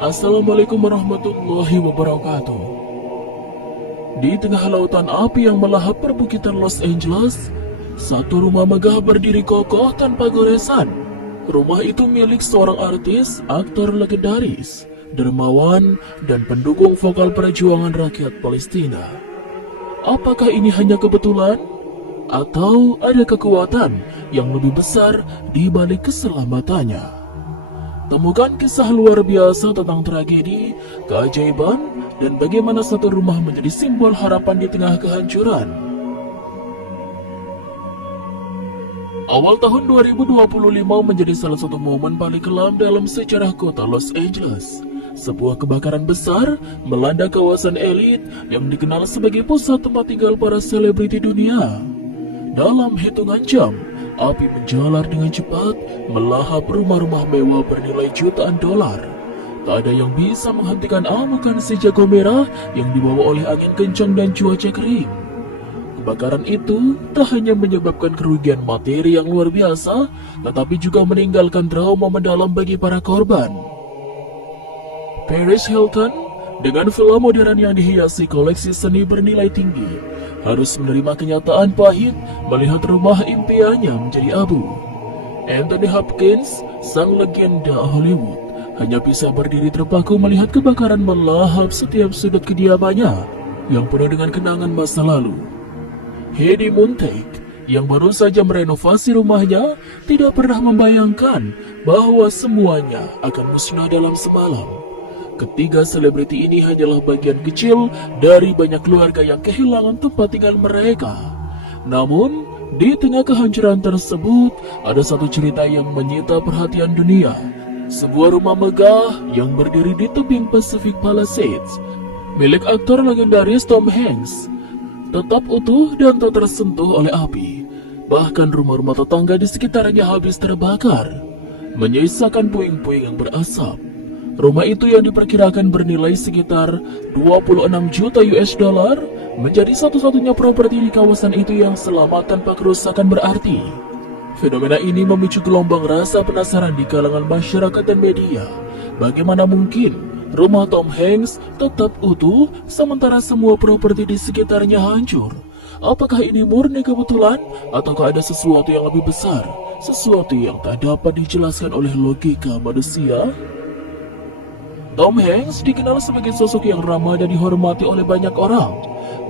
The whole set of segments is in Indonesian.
Assalamualaikum warahmatullahi wabarakatuh. Di tengah lautan api yang melahap perbukitan Los Angeles, satu rumah megah berdiri kokoh tanpa goresan. Rumah itu milik seorang artis, aktor legendaris, dermawan, dan pendukung vokal perjuangan rakyat Palestina. Apakah ini hanya kebetulan? Atau ada kekuatan yang lebih besar di balik keselamatannya? Temukan kisah luar biasa tentang tragedi, keajaiban, dan bagaimana satu rumah menjadi simbol harapan di tengah kehancuran. Awal tahun 2025 menjadi salah satu momen paling kelam dalam sejarah kota Los Angeles. Sebuah kebakaran besar melanda kawasan elit yang dikenal sebagai pusat tempat tinggal para selebriti dunia. Dalam hitungan jam, api menjalar dengan cepat, melahap rumah-rumah mewah bernilai jutaan dolar. Tak ada yang bisa menghentikan amukan si jago merah yang dibawa oleh angin kencang dan cuaca kering. Kebakaran itu tak hanya menyebabkan kerugian materi yang luar biasa, tetapi juga meninggalkan trauma mendalam bagi para korban. Paris Hilton, dengan villa modern yang dihiasi koleksi seni bernilai tinggi, harus menerima kenyataan pahit melihat rumah impiannya menjadi abu. Anthony Hopkins, sang legenda Hollywood, hanya bisa berdiri terpaku melihat kebakaran melahap setiap sudut kediamannya yang penuh dengan kenangan masa lalu. Hedy Muntag, yang baru saja merenovasi rumahnya, tidak pernah membayangkan bahwa semuanya akan musnah dalam semalam. Ketiga selebriti ini hanyalah bagian kecil dari banyak keluarga yang kehilangan tempat tinggal mereka. Namun, di tengah kehancuran tersebut, ada satu cerita yang menyita perhatian dunia. Sebuah rumah megah yang berdiri di tebing Pacific Palisades, milik aktor legendaris Tom Hanks, tetap utuh dan tak tersentuh oleh api. Bahkan rumah-rumah tetangga di sekitarnya habis terbakar, menyisakan puing-puing yang berasap. Rumah itu yang diperkirakan bernilai sekitar 26 juta US dollar menjadi satu-satunya properti di kawasan itu yang selamat tanpa kerusakan berarti. Fenomena ini memicu gelombang rasa penasaran di kalangan masyarakat dan media. Bagaimana mungkin rumah Tom Hanks tetap utuh sementara semua properti di sekitarnya hancur? Apakah ini murni kebetulan ataukah ada sesuatu yang lebih besar? Sesuatu yang tak dapat dijelaskan oleh logika manusia? Tom Hanks dikenal sebagai sosok yang ramah dan dihormati oleh banyak orang.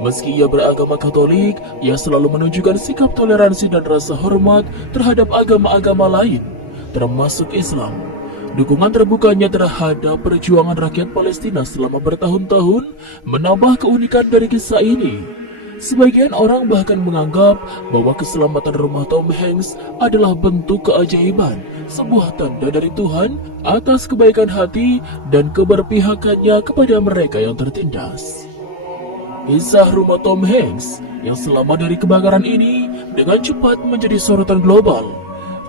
Meski ia beragama Katolik, ia selalu menunjukkan sikap toleransi dan rasa hormat terhadap agama-agama lain, termasuk Islam. Dukungan terbukanya terhadap perjuangan rakyat Palestina selama bertahun-tahun menambah keunikan dari kisah ini. Sebagian orang bahkan menganggap bahwa keselamatan rumah Tom Hanks adalah bentuk keajaiban, sebuah tanda dari Tuhan atas kebaikan hati dan keberpihakannya kepada mereka yang tertindas. Kisah rumah Tom Hanks yang selamat dari kebakaran ini dengan cepat menjadi sorotan global.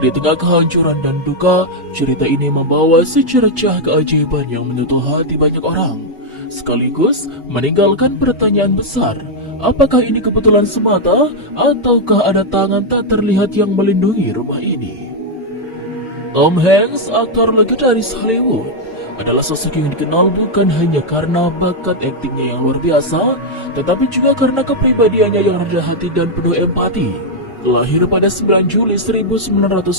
Di tengah kehancuran dan duka, cerita ini membawa secercah keajaiban yang menyentuh hati banyak orang, sekaligus meninggalkan pertanyaan besar. Apakah ini kebetulan semata ataukah ada tangan tak terlihat yang melindungi rumah ini? Tom Hanks, aktor legendaris Hollywood, adalah sosok yang dikenal bukan hanya karena bakat aktingnya yang luar biasa, tetapi juga karena kepribadiannya yang rendah hati dan penuh empati. Lahir pada 9 Juli 1956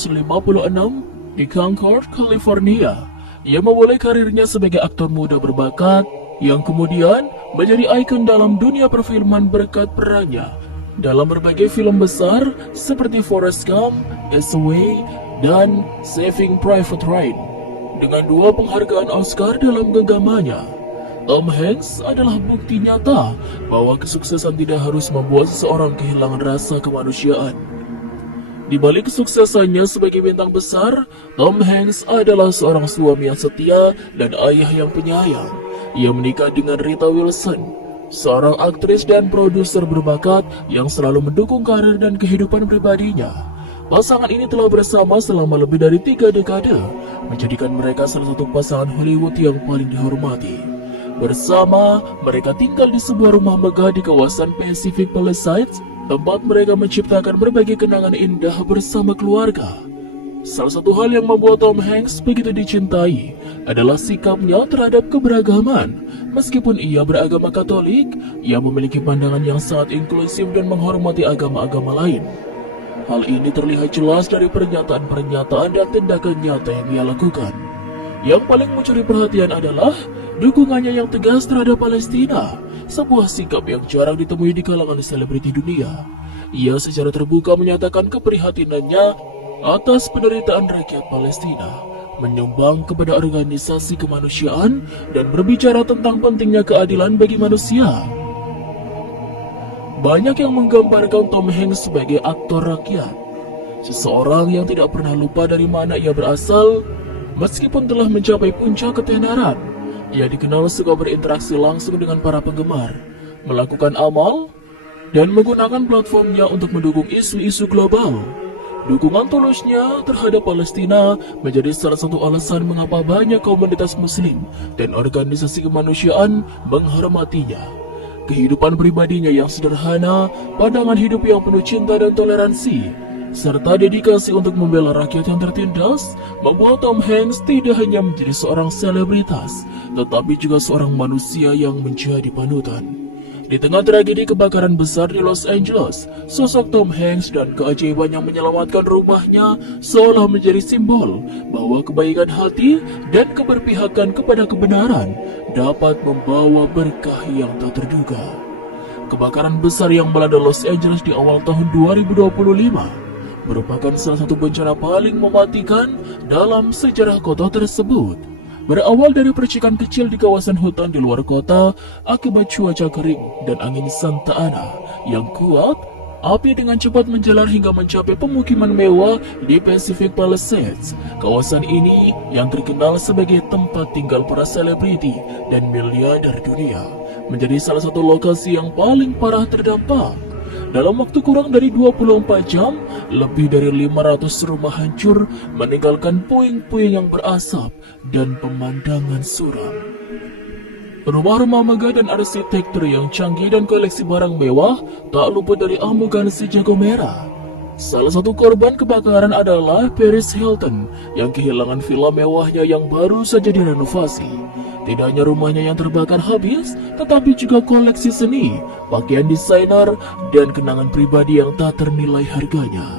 di Concord, California, ia memulai karirnya sebagai aktor muda berbakat yang kemudian menjadi ikon dalam dunia perfilman berkat perannya dalam berbagai film besar seperti Forrest Gump, Away, dan Saving Private Ryan. Dengan 2 penghargaan Oscar dalam genggamannya, Tom Hanks adalah bukti nyata bahwa kesuksesan tidak harus membuat seseorang kehilangan rasa kemanusiaan. Di balik kesuksesannya sebagai bintang besar, Tom Hanks adalah seorang suami yang setia dan ayah yang penyayang. Ia menikah dengan Rita Wilson, seorang aktris dan produser berbakat yang selalu mendukung karir dan kehidupan pribadinya. Pasangan ini telah bersama selama lebih dari 3 dekade, menjadikan mereka salah satu pasangan Hollywood yang paling dihormati. Bersama, mereka tinggal di sebuah rumah megah di kawasan Pacific Palisades, tempat mereka menciptakan berbagai kenangan indah bersama keluarga. Salah satu hal yang membuat Tom Hanks begitu dicintai adalah sikapnya terhadap keberagaman. Meskipun ia beragama Katolik, ia memiliki pandangan yang sangat inklusif dan menghormati agama-agama lain. Hal ini terlihat jelas dari pernyataan-pernyataan dan tindakan nyata yang ia lakukan. Yang paling mencuri perhatian adalah dukungannya yang tegas terhadap Palestina, sebuah sikap yang jarang ditemui di kalangan selebriti dunia. Ia secara terbuka menyatakan keprihatinannya atas penderitaan rakyat Palestina, menyumbang kepada organisasi kemanusiaan, dan berbicara tentang pentingnya keadilan bagi manusia. Banyak yang menggambarkan Tom Hanks sebagai aktor rakyat, seseorang yang tidak pernah lupa dari mana ia berasal. Meskipun telah mencapai puncak ketenaran, ia dikenal suka berinteraksi langsung dengan para penggemar, melakukan amal, dan menggunakan platformnya untuk mendukung isu-isu global. Dukungan tulusnya terhadap Palestina menjadi salah satu alasan mengapa banyak komunitas muslim dan organisasi kemanusiaan menghormatinya. Kehidupan pribadinya yang sederhana, pandangan hidup yang penuh cinta dan toleransi, serta dedikasi untuk membela rakyat yang tertindas, membuat Tom Hanks tidak hanya menjadi seorang selebritas, tetapi juga seorang manusia yang menjadi panutan. Di tengah tragedi kebakaran besar di Los Angeles, sosok Tom Hanks dan keajaiban yang menyelamatkan rumahnya seolah menjadi simbol bahwa kebaikan hati dan keberpihakan kepada kebenaran dapat membawa berkah yang tak terduga. Kebakaran besar yang melanda Los Angeles di awal tahun 2025 merupakan salah satu bencana paling mematikan dalam sejarah kota tersebut. Berawal dari percikan kecil di kawasan hutan di luar kota akibat cuaca kering dan angin Santa Ana yang kuat, api dengan cepat menjalar hingga mencapai pemukiman mewah di Pacific Palisades. Kawasan ini yang terkenal sebagai tempat tinggal para selebriti dan miliarder dunia menjadi salah satu lokasi yang paling parah terdampak. Dalam waktu kurang dari 24 jam, lebih dari 500 rumah hancur, meninggalkan puing-puing yang berasap dan pemandangan suram. Rumah-rumah megah dan arsitektur yang canggih dan koleksi barang mewah tak luput dari amukan si jago merah. Salah satu korban kebakaran adalah Paris Hilton yang kehilangan villa mewahnya yang baru saja direnovasi. Tidak hanya rumahnya yang terbakar habis, tetapi juga koleksi seni, pakaian desainer, dan kenangan pribadi yang tak ternilai harganya.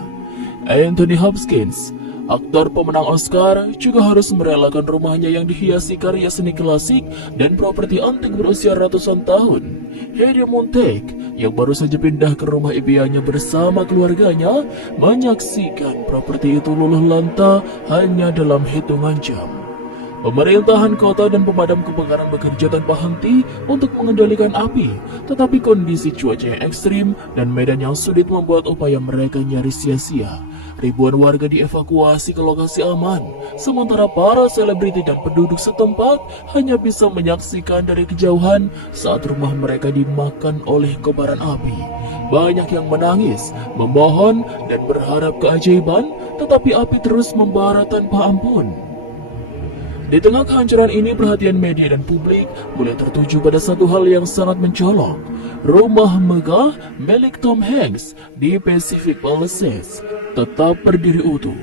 Anthony Hopkins, aktor pemenang Oscar, juga harus merelakan rumahnya yang dihiasi karya seni klasik dan properti antik berusia ratusan tahun. Heidi Montag, yang baru saja pindah ke rumah impiannya bersama keluarganya, menyaksikan properti itu luluh lanta hanya dalam hitungan jam. Pemerintahan kota dan pemadam kebakaran bekerja tanpa henti untuk mengendalikan api, tetapi kondisi cuaca yang ekstrim dan medan yang sulit membuat upaya mereka nyaris sia-sia. Ribuan warga dievakuasi ke lokasi aman, sementara para selebriti dan penduduk setempat hanya bisa menyaksikan dari kejauhan saat rumah mereka dimakan oleh kobaran api. Banyak yang menangis, memohon, dan berharap keajaiban, tetapi api terus membara tanpa ampun. Di tengah kehancuran ini, perhatian media dan publik mulai tertuju pada satu hal yang sangat mencolok. Rumah megah milik Tom Hanks di Pacific Palisades tetap berdiri utuh,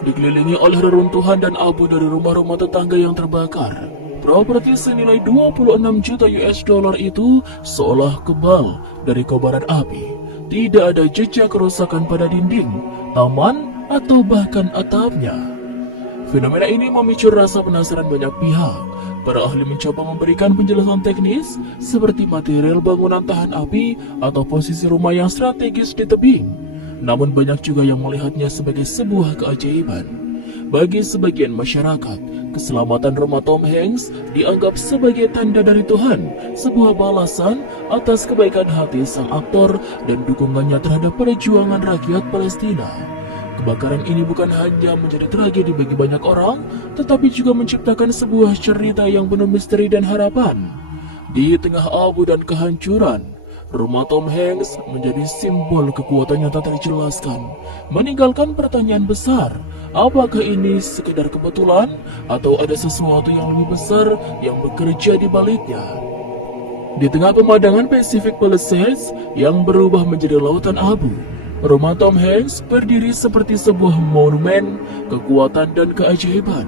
dikelilingi oleh reruntuhan dan abu dari rumah-rumah tetangga yang terbakar. Properti senilai 26 juta US dollar itu seolah kebal dari kobaran api. Tidak ada jejak kerusakan pada dinding, taman, atau bahkan atapnya. Fenomena ini memicu rasa penasaran banyak pihak. Para ahli mencoba memberikan penjelasan teknis seperti material bangunan tahan api atau posisi rumah yang strategis di tebing. Namun banyak juga yang melihatnya sebagai sebuah keajaiban. Bagi sebagian masyarakat, keselamatan rumah Tom Hanks dianggap sebagai tanda dari Tuhan, sebuah balasan atas kebaikan hati sang aktor dan dukungannya terhadap perjuangan rakyat Palestina. Kebakaran ini bukan hanya menjadi tragedi bagi banyak orang, tetapi juga menciptakan sebuah cerita yang penuh misteri dan harapan. Di tengah abu dan kehancuran, rumah Tom Hanks menjadi simbol kekuatan yang tak terjelaskan, meninggalkan pertanyaan besar, apakah ini sekedar kebetulan atau ada sesuatu yang lebih besar yang bekerja di baliknya. Di tengah pemandangan Pacific Palisades yang berubah menjadi lautan abu, Rumah Tom Hanks berdiri seperti sebuah monumen kekuatan dan keajaiban.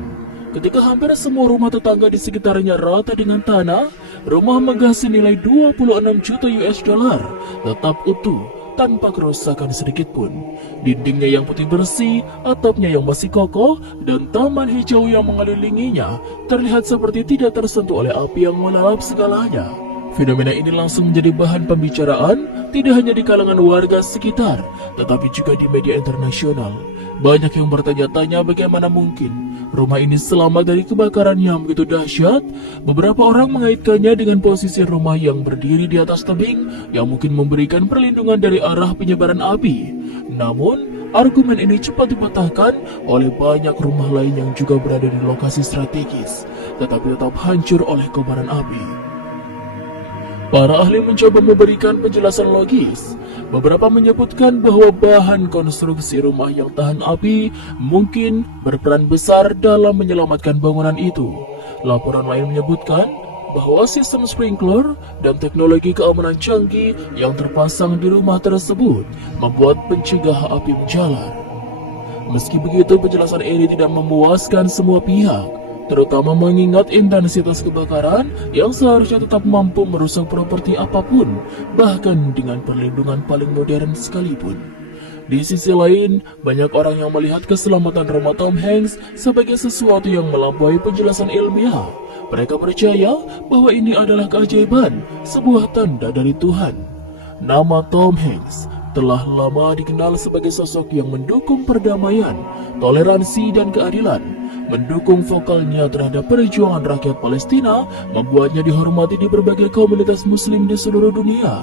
Ketika hampir semua rumah tetangga di sekitarnya rata dengan tanah, rumah megah senilai 26 juta US dollar tetap utuh tanpa kerusakan sedikit pun. Dindingnya yang putih bersih, atapnya yang masih kokoh, dan taman hijau yang mengelilinginya terlihat seperti tidak tersentuh oleh api yang melalap segalanya. Fenomena ini langsung menjadi bahan pembicaraan tidak hanya di kalangan warga sekitar, tetapi juga di media internasional. Banyak yang bertanya-tanya bagaimana mungkin rumah ini selamat dari kebakaran yang begitu dahsyat. Beberapa orang mengaitkannya dengan posisi rumah yang berdiri di atas tebing yang mungkin memberikan perlindungan dari arah penyebaran api. Namun, argumen ini cepat dipatahkan oleh banyak rumah lain yang juga berada di lokasi strategis, tetapi tetap hancur oleh kobaran api. Para ahli mencoba memberikan penjelasan logis. Beberapa menyebutkan bahwa bahan konstruksi rumah yang tahan api mungkin berperan besar dalam menyelamatkan bangunan itu. Laporan lain menyebutkan bahwa sistem sprinkler dan teknologi keamanan canggih yang terpasang di rumah tersebut membuat pencegah api menjalar. Meski begitu, penjelasan ini tidak memuaskan semua pihak, terutama mengingat intensitas kebakaran yang seharusnya tetap mampu merusak properti apapun, bahkan dengan perlindungan paling modern sekalipun. Di sisi lain, banyak orang yang melihat keselamatan rumah Tom Hanks sebagai sesuatu yang melampaui penjelasan ilmiah. Mereka percaya bahwa ini adalah keajaiban, sebuah tanda dari Tuhan. Nama Tom Hanks telah lama dikenal sebagai sosok yang mendukung perdamaian, toleransi, dan keadilan. Mendukung vokalnya terhadap perjuangan rakyat Palestina membuatnya dihormati di berbagai komunitas muslim di seluruh dunia.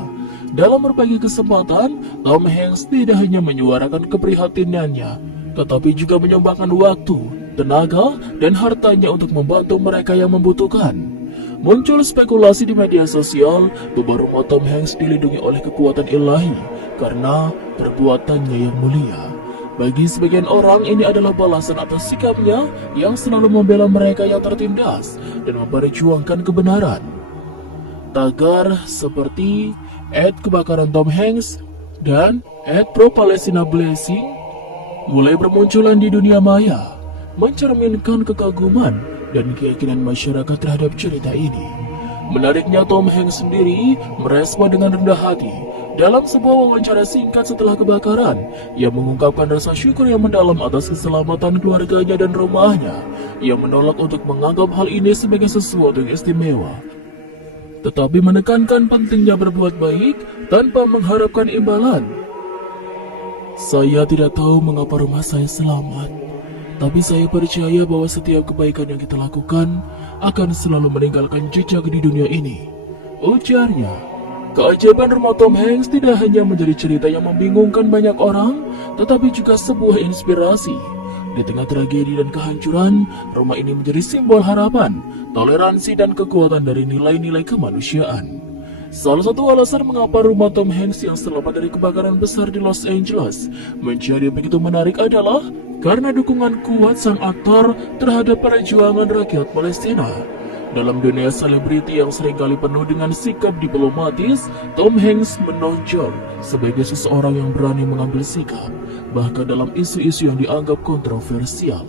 Dalam berbagai kesempatan, Tom Hanks tidak hanya menyuarakan keprihatinannya, tetapi juga menyumbangkan waktu, tenaga, dan hartanya untuk membantu mereka yang membutuhkan. Muncul spekulasi di media sosial bahwa rumah Tom Hanks dilindungi oleh kekuatan ilahi karena perbuatannya yang mulia. Bagi sebagian orang, ini adalah balasan atas sikapnya yang selalu membela mereka yang tertindas dan memperjuangkan kebenaran. Tagar seperti @kebakaran Tom Hanks dan @pro-Palestina Blessing mulai bermunculan di dunia maya, mencerminkan kekaguman dan keyakinan masyarakat terhadap cerita ini. Menariknya, Tom Hanks sendiri merespon dengan rendah hati. Dalam sebuah wawancara singkat setelah kebakaran, ia mengungkapkan rasa syukur yang mendalam atas keselamatan keluarganya dan rumahnya. Ia menolak untuk menganggap hal ini sebagai sesuatu yang istimewa, tetapi menekankan pentingnya berbuat baik tanpa mengharapkan imbalan. Saya tidak tahu mengapa rumah saya selamat, tapi saya percaya bahwa setiap kebaikan yang kita lakukan akan selalu meninggalkan jejak di dunia ini, ujarnya. Keajaiban rumah Tom Hanks tidak hanya menjadi cerita yang membingungkan banyak orang, tetapi juga sebuah inspirasi. Di tengah tragedi dan kehancuran, rumah ini menjadi simbol harapan, toleransi, dan kekuatan dari nilai-nilai kemanusiaan. Salah satu alasan mengapa rumah Tom Hanks yang selamat dari kebakaran besar di Los Angeles menjadi begitu menarik adalah karena dukungan kuat sang aktor terhadap perjuangan rakyat Palestina. Dalam dunia selebriti yang seringkali penuh dengan sikap diplomatis, Tom Hanks menonjol sebagai seseorang yang berani mengambil sikap, bahkan dalam isu-isu yang dianggap kontroversial.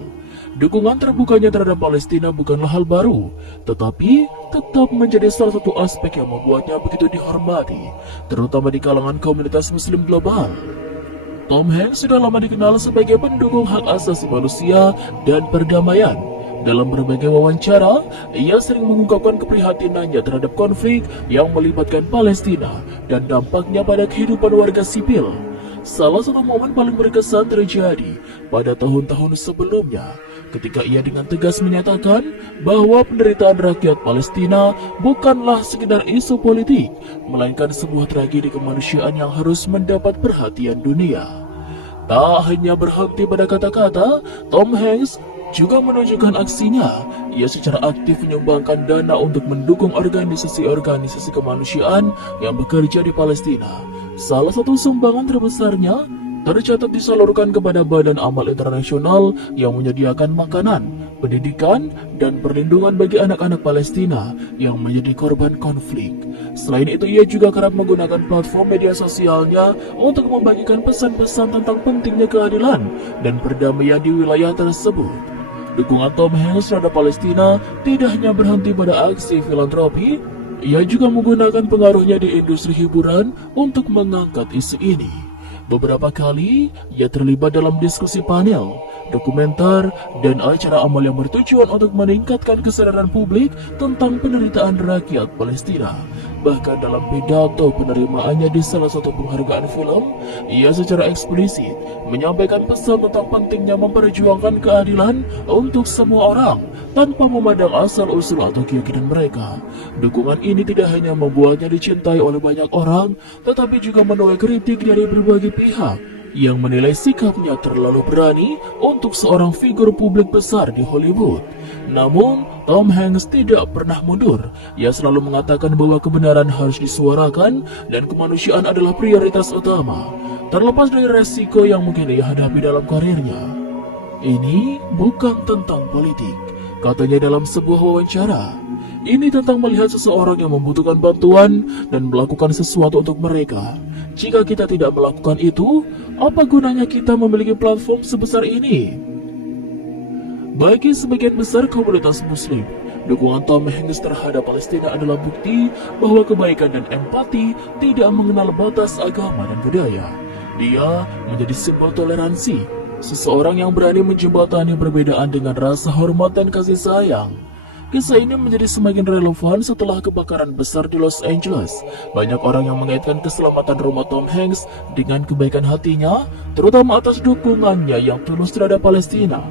Dukungan terbukanya terhadap Palestina bukanlah hal baru, tetapi tetap menjadi salah satu aspek yang membuatnya begitu dihormati, terutama di kalangan komunitas muslim global. Tom Hanks sudah lama dikenal sebagai pendukung hak asasi manusia dan perdamaian. Dalam berbagai wawancara, ia sering mengungkapkan keprihatinannya terhadap konflik yang melibatkan Palestina dan dampaknya pada kehidupan warga sipil. Salah satu momen paling berkesan terjadi pada tahun-tahun sebelumnya, ketika ia dengan tegas menyatakan bahwa penderitaan rakyat Palestina bukanlah sekedar isu politik, melainkan sebuah tragedi kemanusiaan yang harus mendapat perhatian dunia. Tak hanya berhenti pada kata-kata, Tom Hanks juga menunjukkan aksinya. Ia secara aktif menyumbangkan dana untuk mendukung organisasi-organisasi kemanusiaan yang bekerja di Palestina. Salah satu sumbangan terbesarnya tercatat disalurkan kepada Badan Amal Internasional yang menyediakan makanan, pendidikan, dan perlindungan bagi anak-anak Palestina yang menjadi korban konflik. Selain itu, ia juga kerap menggunakan platform media sosialnya untuk membagikan pesan-pesan tentang pentingnya keadilan dan perdamaian di wilayah tersebut. Dukungan Tom Hanks terhadap Palestina tidak hanya berhenti pada aksi filantropi, ia juga menggunakan pengaruhnya di industri hiburan untuk mengangkat isu ini. Beberapa kali, ia terlibat dalam diskusi panel, dokumenter, dan acara amal yang bertujuan untuk meningkatkan kesadaran publik tentang penderitaan rakyat Palestina. Bahkan dalam pidato penerimaannya di salah satu penghargaan film, ia secara eksplisit menyampaikan pesan tentang pentingnya memperjuangkan keadilan untuk semua orang tanpa memandang asal-usul atau keyakinan mereka. Dukungan ini tidak hanya membuatnya dicintai oleh banyak orang, tetapi juga menuai kritik dari berbagai pihak yang menilai sikapnya terlalu berani untuk seorang figur publik besar di Hollywood. Namun, Tom Hanks tidak pernah mundur. Ia selalu mengatakan bahwa kebenaran harus disuarakan dan kemanusiaan adalah prioritas utama, terlepas dari resiko yang mungkin ia hadapi dalam karirnya. Ini bukan tentang politik, katanya dalam sebuah wawancara. Ini tentang melihat seseorang yang membutuhkan bantuan dan melakukan sesuatu untuk mereka. Jika kita tidak melakukan itu, apa gunanya kita memiliki platform sebesar ini? Bagi sebagian besar komunitas muslim, dukungan Tom Hanks terhadap Palestina adalah bukti bahwa kebaikan dan empati tidak mengenal batas agama dan budaya. Dia menjadi simbol toleransi, seseorang yang berani menjembatani perbedaan dengan rasa hormat dan kasih sayang. Kisah ini menjadi semakin relevan setelah kebakaran besar di Los Angeles. Banyak orang yang mengaitkan keselamatan rumah Tom Hanks dengan kebaikan hatinya, terutama atas dukungannya yang tulus terhadap Palestina.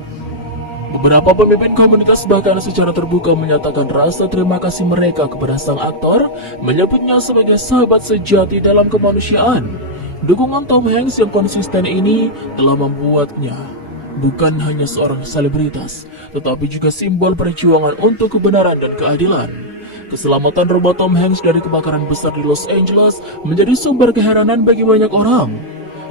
Beberapa pemimpin komunitas bahkan secara terbuka menyatakan rasa terima kasih mereka kepada sang aktor, menyebutnya sebagai sahabat sejati dalam kemanusiaan. Dukungan Tom Hanks yang konsisten ini telah membuatnya bukan hanya seorang selebritas, tetapi juga simbol perjuangan untuk kebenaran dan keadilan. Keselamatan rumah Tom Hanks dari kebakaran besar di Los Angeles menjadi sumber keheranan bagi banyak orang.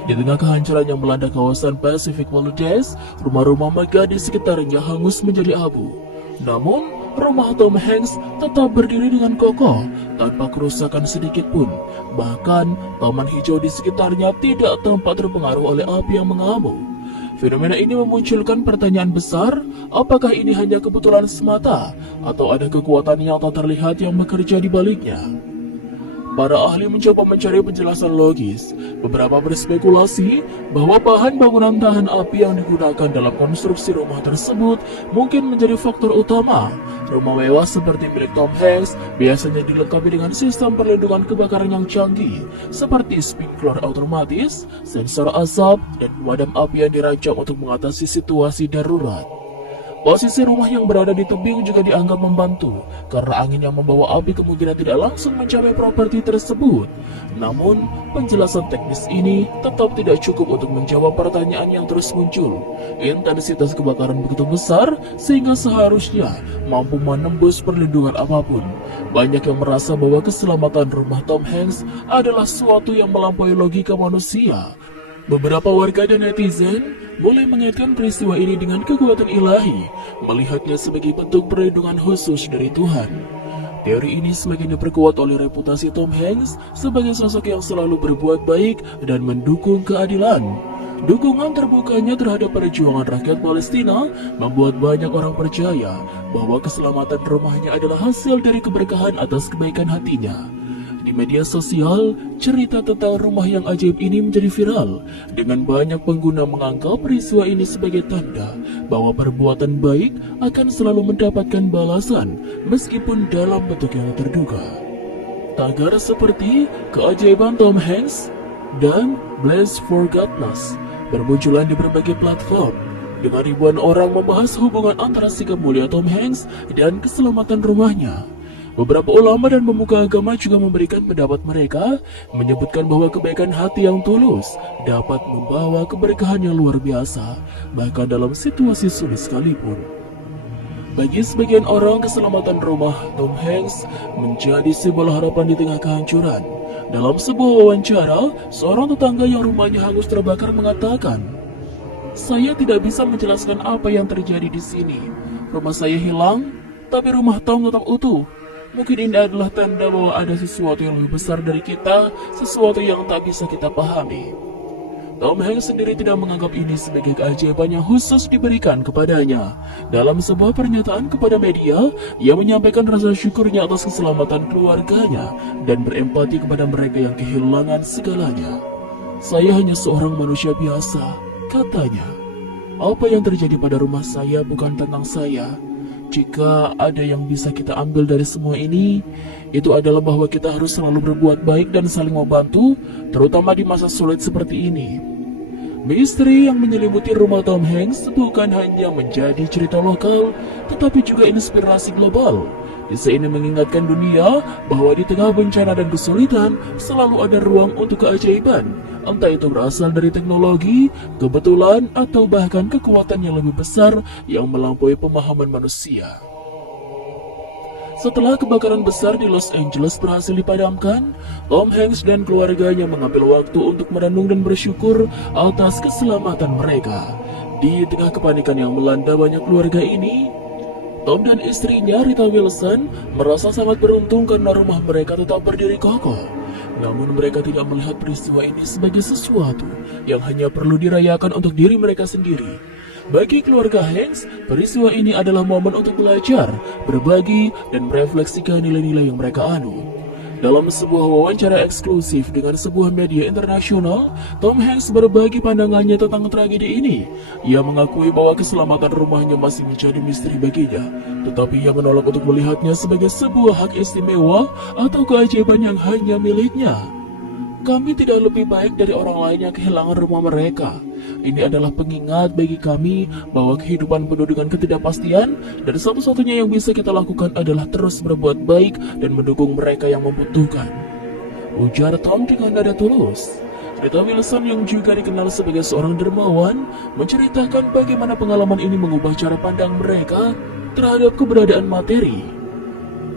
Di tengah kehancuran yang melanda kawasan Pacific Palisades, rumah-rumah megah di sekitarnya hangus menjadi abu. Namun, rumah Tom Hanks tetap berdiri dengan kokoh, tanpa kerusakan sedikit pun. Bahkan, taman hijau di sekitarnya tidak tampak terpengaruh oleh api yang mengamuk. Fenomena ini memunculkan pertanyaan besar, apakah ini hanya kebetulan semata, atau ada kekuatan yang tak terlihat yang bekerja di baliknya? Para ahli mencoba mencari penjelasan logis. Beberapa berspekulasi bahwa bahan bangunan tahan api yang digunakan dalam konstruksi rumah tersebut mungkin menjadi faktor utama. Rumah mewah seperti milik Tom Hanks biasanya dilengkapi dengan sistem perlindungan kebakaran yang canggih, seperti sprinkler otomatis, sensor asap, dan pemadam api yang dirancang untuk mengatasi situasi darurat. Posisi rumah yang berada di tebing juga dianggap membantu, karena angin yang membawa api kemungkinan tidak langsung mencapai properti tersebut. Namun, penjelasan teknis ini tetap tidak cukup untuk menjawab pertanyaan yang terus muncul. Intensitas kebakaran begitu besar, sehingga seharusnya mampu menembus perlindungan apapun. Banyak yang merasa bahwa keselamatan rumah Tom Hanks adalah suatu yang melampaui logika manusia. Beberapa warga dan netizen mulai mengaitkan peristiwa ini dengan kekuatan ilahi, melihatnya sebagai bentuk perlindungan khusus dari Tuhan. Teori ini semakin diperkuat oleh reputasi Tom Hanks sebagai sosok yang selalu berbuat baik dan mendukung keadilan. Dukungan terbukanya terhadap perjuangan rakyat Palestina membuat banyak orang percaya bahwa keselamatan rumahnya adalah hasil dari keberkahan atas kebaikan hatinya. Di media sosial, cerita tentang rumah yang ajaib ini menjadi viral, dengan banyak pengguna menganggap peristiwa ini sebagai tanda bahwa perbuatan baik akan selalu mendapatkan balasan, meskipun dalam bentuk yang terduga. Tagar seperti keajaiban Tom Hanks dan Blessed for Godness bermunculan di berbagai platform, dengan ribuan orang membahas hubungan antara sikap mulia Tom Hanks dan keselamatan rumahnya. Beberapa ulama dan pemuka agama juga memberikan pendapat mereka, menyebutkan bahwa kebaikan hati yang tulus dapat membawa keberkahan yang luar biasa, bahkan dalam situasi sulit sekalipun. Bagi sebagian orang, keselamatan rumah Tom Hanks menjadi simbol harapan di tengah kehancuran. Dalam sebuah wawancara, seorang tetangga yang rumahnya hangus terbakar mengatakan, "Saya tidak bisa menjelaskan apa yang terjadi di sini. Rumah saya hilang, tapi rumah Tom tetap utuh. Mungkin ini adalah tanda bahwa ada sesuatu yang lebih besar dari kita, sesuatu yang tak bisa kita pahami. Tom Hanks sendiri tidak menganggap ini sebagai keajaiban yang khusus diberikan kepadanya. Dalam sebuah pernyataan kepada media, ia menyampaikan rasa syukurnya atas keselamatan keluarganya dan berempati kepada mereka yang kehilangan segalanya. Saya hanya seorang manusia biasa, katanya. Apa yang terjadi pada rumah saya bukan tentang saya. Jika ada yang bisa kita ambil dari semua ini, itu adalah bahwa kita harus selalu berbuat baik dan saling membantu, terutama di masa sulit seperti ini. Misteri yang menyelimuti rumah Tom Hanks bukan hanya menjadi cerita lokal, tetapi juga inspirasi global. Kisah ini mengingatkan dunia bahwa di tengah bencana dan kesulitan, selalu ada ruang untuk keajaiban. Entah itu berasal dari teknologi, kebetulan, atau bahkan kekuatan yang lebih besar yang melampaui pemahaman manusia. Setelah kebakaran besar di Los Angeles berhasil dipadamkan, Tom Hanks dan keluarganya mengambil waktu untuk merenung dan bersyukur atas keselamatan mereka. Di tengah kepanikan yang melanda banyak keluarga ini, Tom dan istrinya Rita Wilson merasa sangat beruntung karena rumah mereka tetap berdiri kokoh. Namun mereka tidak melihat peristiwa ini sebagai sesuatu yang hanya perlu dirayakan untuk diri mereka sendiri. Bagi keluarga Hanks, peristiwa ini adalah momen untuk belajar, berbagi, dan merefleksikan nilai-nilai yang mereka anut. Dalam sebuah wawancara eksklusif dengan sebuah media internasional, Tom Hanks berbagi pandangannya tentang tragedi ini. Ia mengakui bahwa keselamatan rumahnya masih menjadi misteri baginya, tetapi ia menolak untuk melihatnya sebagai sebuah hak istimewa atau keajaiban yang hanya miliknya. Kami tidak lebih baik dari orang lain yang kehilangan rumah mereka. Ini adalah pengingat bagi kami bahwa kehidupan penuh dengan ketidakpastian dan satu-satunya yang bisa kita lakukan adalah terus berbuat baik dan mendukung mereka yang membutuhkan. Ujar Tom dengan nada tulus. Rita Wilson yang juga dikenal sebagai seorang dermawan menceritakan bagaimana pengalaman ini mengubah cara pandang mereka terhadap keberadaan materi.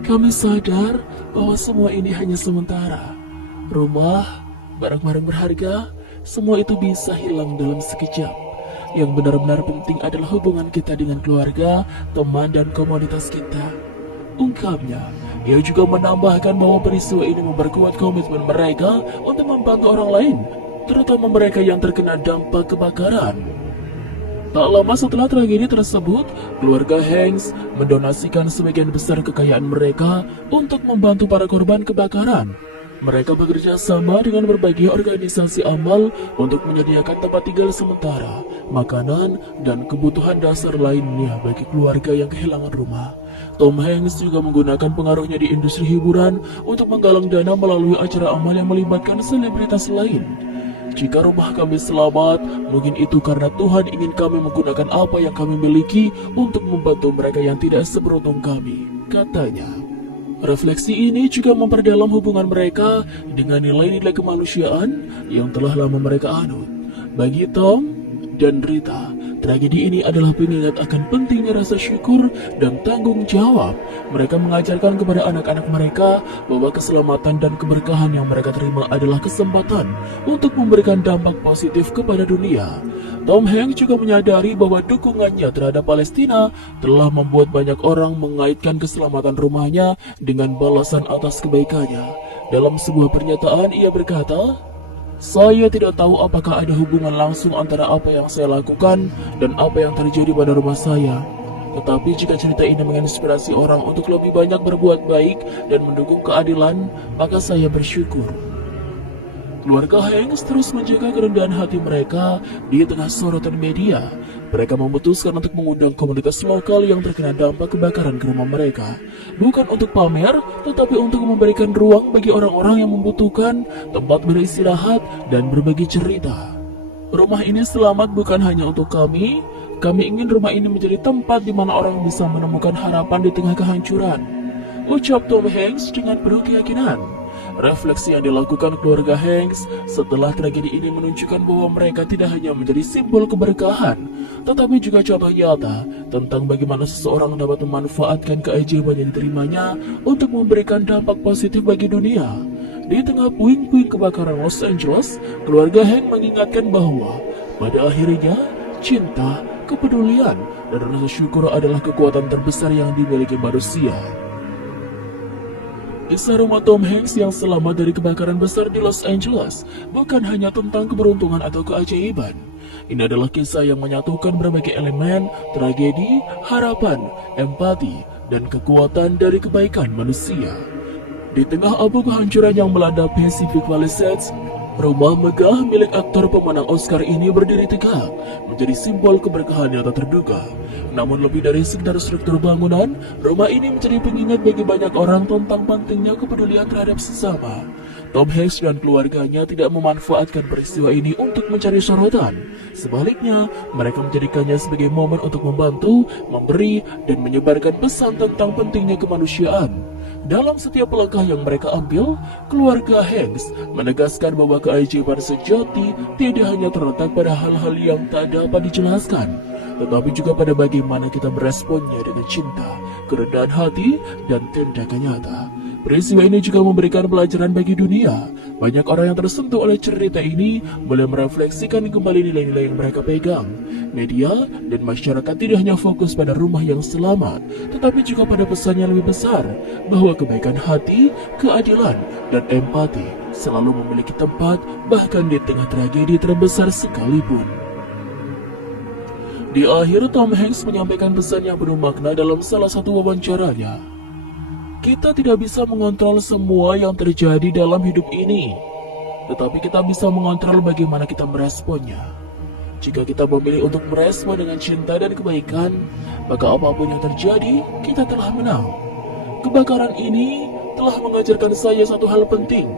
Kami sadar bahwa semua ini hanya sementara. Rumah, barang-barang berharga, semua itu bisa hilang dalam sekejap. Yang benar-benar penting adalah hubungan kita dengan keluarga, teman, dan komunitas kita. Ungkapnya, ia juga menambahkan bahwa peristiwa ini memperkuat komitmen mereka untuk membantu orang lain, terutama mereka yang terkena dampak kebakaran. Tak lama setelah tragedi tersebut, keluarga Hanks mendonasikan sebagian besar kekayaan mereka untuk membantu para korban kebakaran. Mereka bekerja sama dengan berbagai organisasi amal untuk menyediakan tempat tinggal sementara, makanan, dan kebutuhan dasar lainnya bagi keluarga yang kehilangan rumah. Tom Hanks juga menggunakan pengaruhnya di industri hiburan untuk menggalang dana melalui acara amal yang melibatkan selebritas lain. Jika rumah kami selamat, mungkin itu karena Tuhan ingin kami menggunakan apa yang kami miliki untuk membantu mereka yang tidak seberuntung kami, katanya. Refleksi ini juga memperdalam hubungan mereka dengan nilai-nilai kemanusiaan yang telah lama mereka anut. Bagi Tom dan Rita, tragedi ini adalah pengingat akan pentingnya rasa syukur dan tanggung jawab. Mereka mengajarkan kepada anak-anak mereka bahwa keselamatan dan keberkahan yang mereka terima adalah kesempatan untuk memberikan dampak positif kepada dunia. Tom Hanks juga menyadari bahwa dukungannya terhadap Palestina telah membuat banyak orang mengaitkan keselamatan rumahnya dengan balasan atas kebaikannya. Dalam sebuah pernyataan, ia berkata, "Saya tidak tahu apakah ada hubungan langsung antara apa yang saya lakukan dan apa yang terjadi pada rumah saya. Tetapi jika cerita ini menginspirasi orang untuk lebih banyak berbuat baik dan mendukung keadilan, maka saya bersyukur." Keluarga Hanks terus menjaga kerendahan hati mereka di tengah sorotan media. Mereka memutuskan untuk mengundang komunitas lokal yang terkena dampak kebakaran ke rumah mereka. Bukan untuk pamer, tetapi untuk memberikan ruang bagi orang-orang yang membutuhkan tempat beristirahat dan berbagi cerita. Rumah ini selamat bukan hanya untuk kami. Kami ingin rumah ini menjadi tempat di mana orang bisa menemukan harapan di tengah kehancuran, ucap Tom Hanks dengan penuh keyakinan. Refleksi yang dilakukan keluarga Hanks setelah tragedi ini menunjukkan bahwa mereka tidak hanya menjadi simbol keberkahan, tetapi juga contoh nyata tentang bagaimana seseorang dapat memanfaatkan keajaiban yang diterimanya untuk memberikan dampak positif bagi dunia. Di tengah puing-puing kebakaran Los Angeles, keluarga Hanks mengingatkan bahwa pada akhirnya cinta, kepedulian, dan rasa syukur adalah kekuatan terbesar yang dimiliki manusia. Kisah rumah Tom Hanks yang selamat dari kebakaran besar di Los Angeles bukan hanya tentang keberuntungan atau keajaiban. Ini adalah kisah yang menyatukan berbagai elemen, tragedi, harapan, empati, dan kekuatan dari kebaikan manusia. Di tengah abu kehancuran yang melanda Pacific Palisades, rumah megah milik aktor pemenang Oscar ini berdiri tegak, menjadi simbol keberkahan yang tak terduga. Namun lebih dari sekedar struktur bangunan, rumah ini menjadi pengingat bagi banyak orang tentang pentingnya kepedulian terhadap sesama. Tom Hanks dan keluarganya tidak memanfaatkan peristiwa ini untuk mencari sorotan. Sebaliknya, mereka menjadikannya sebagai momen untuk membantu, memberi, dan menyebarkan pesan tentang pentingnya kemanusiaan. Dalam setiap langkah yang mereka ambil, keluarga Hanks menegaskan bahwa keajaiban sejati tidak hanya terletak pada hal-hal yang tak dapat dijelaskan, tetapi juga pada bagaimana kita meresponnya dengan cinta, kerendahan hati, dan tindakan nyata. Peristiwa ini juga memberikan pelajaran bagi dunia. Banyak orang yang tersentuh oleh cerita ini mulai merefleksikan kembali nilai-nilai yang mereka pegang. Media dan masyarakat tidak hanya fokus pada rumah yang selamat, tetapi juga pada pesan yang lebih besar, bahwa kebaikan hati, keadilan, dan empati selalu memiliki tempat bahkan di tengah tragedi terbesar sekalipun. Di akhir, Tom Hanks menyampaikan pesan yang penuh makna dalam salah satu wawancaranya. Kita tidak bisa mengontrol semua yang terjadi dalam hidup ini, tetapi kita bisa mengontrol bagaimana kita meresponnya. Jika kita memilih untuk merespon dengan cinta dan kebaikan, maka apapun yang terjadi, kita telah menang. Kebakaran ini telah mengajarkan saya satu hal penting,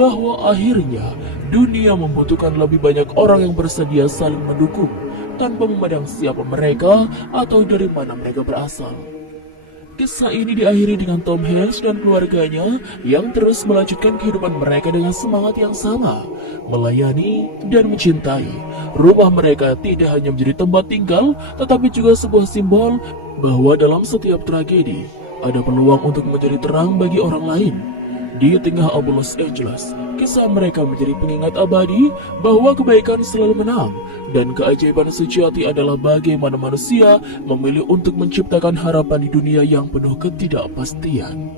bahwa akhirnya dunia membutuhkan lebih banyak orang yang bersedia saling mendukung, tanpa memandang siapa mereka atau dari mana mereka berasal. Kisah ini diakhiri dengan Tom Hanks dan keluarganya yang terus melanjutkan kehidupan mereka dengan semangat yang sama, melayani dan mencintai. Rumah mereka tidak hanya menjadi tempat tinggal, tetapi juga sebuah simbol bahwa dalam setiap tragedi ada peluang untuk menjadi terang bagi orang lain. Di tengah abu Los Angeles, kisah mereka menjadi pengingat abadi bahwa kebaikan selalu menang, dan keajaiban sejati adalah bagaimana manusia memilih untuk menciptakan harapan di dunia yang penuh ketidakpastian.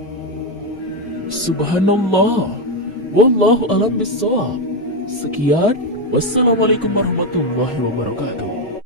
Subhanallah, wallahu a'lam bishawab. Sekian, wassalamualaikum warahmatullahi wabarakatuh.